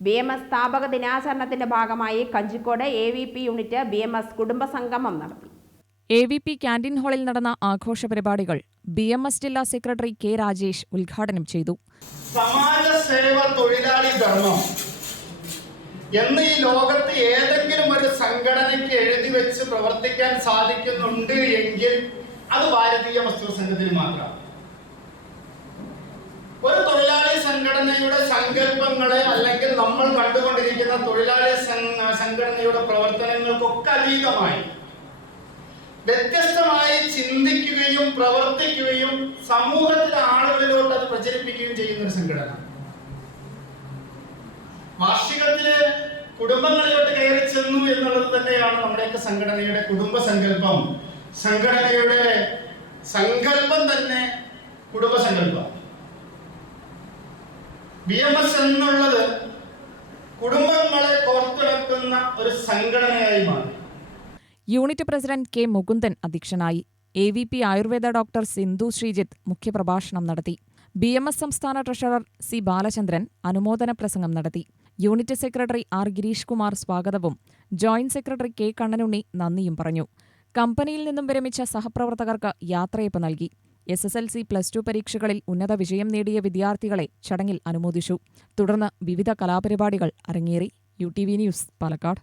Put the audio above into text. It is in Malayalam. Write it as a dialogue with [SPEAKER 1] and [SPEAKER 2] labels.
[SPEAKER 1] ബി എം എസ് സ്ഥാപക ദിനാചരണത്തിന്റെ ഭാഗമായി Kanjikode A V P unit B M S കുടുംബ സംഗമം നടത്തി.
[SPEAKER 2] എ വി പി ക്യാന്റീൻ ഹാളിൽ നടന്ന ആഘോഷ പരിപാടികൾ ബി എം എസ് ജില്ലാ സെക്രട്ടറി കെ രാജേഷ് ഉദ്ഘാടനം ചെയ്തു.
[SPEAKER 3] സമാജ സേവ തൊഴിലാളി ധർമ്മം എന്ന് ഈ ലോകത്ത് ഏതെങ്കിലും ഒരു സംഘടനയ്ക്ക് എഴുതി വെച്ച് പ്രവർത്തിക്കാൻ സാധിക്കുന്നുണ്ട് എങ്കിൽ അത് ഭാരതീയ വസ്തു സംഘത്തിന് മാത്രം ഒരു തൊഴിലാളി സംഘടനയുടെ സങ്കല്പങ്ങളെ അല്ലെങ്കിൽ നമ്മൾ കണ്ടുകൊണ്ടിരിക്കുന്ന തൊഴിലാളി സംഘടനയുടെ പ്രവർത്തനങ്ങൾക്കൊക്കെ അതീതമായി വ്യത്യസ്തമായി ചിന്തിക്കുകയും പ്രവർത്തിക്കുകയും സമൂഹത്തിലെ ആളുകളിലോട്ട് അത് പ്രചരിപ്പിക്കുകയും ചെയ്യുന്ന ഒരു സംഘടന. വാർഷികത്തിൽ കുടുംബങ്ങളിലോട്ട് കയറി ചെന്നു എന്നുള്ളത് തന്നെയാണ് നമ്മുടെയൊക്കെ സംഘടനയുടെ കുടുംബ സങ്കല്പം. സംഘടനയുടെ സങ്കല്പം തന്നെ കുടുംബ സങ്കല്പം. ബി എം എസ് എന്നുള്ളത് കുടുംബങ്ങളെ കോർത്തിണക്കുന്ന ഒരു സംഘടനയായി മാറി.
[SPEAKER 2] യൂണിറ്റ് പ്രസിഡന്റ് കെ മുകുന്ദൻ അധ്യക്ഷനായി A V P ayurveda doctor Sindhu Sreejith മുഖ്യപ്രഭാഷണം നടത്തി. ബി എം എസ് സംസ്ഥാന ട്രഷറർ സി ബാലചന്ദ്രൻ അനുമോദന പ്രസംഗം നടത്തി. Unit secretary R Girish Kumar സ്വാഗതവും ജോയിന്റ് സെക്രട്ടറി കെ കണ്ണനുണ്ണി നന്ദിയും പറഞ്ഞു. കമ്പനിയിൽ നിന്നും വിരമിച്ച സഹപ്രവർത്തകർക്ക് യാത്രയപ്പ് നൽകി. S S L C plus two പരീക്ഷകളിൽ ഉന്നത വിജയം നേടിയ വിദ്യാർത്ഥികളെ ചടങ്ങിൽ അനുമോദിച്ചു. തുടർന്ന് വിവിധ കലാപരിപാടികൾ അരങ്ങേറി. U T V news Palakkad.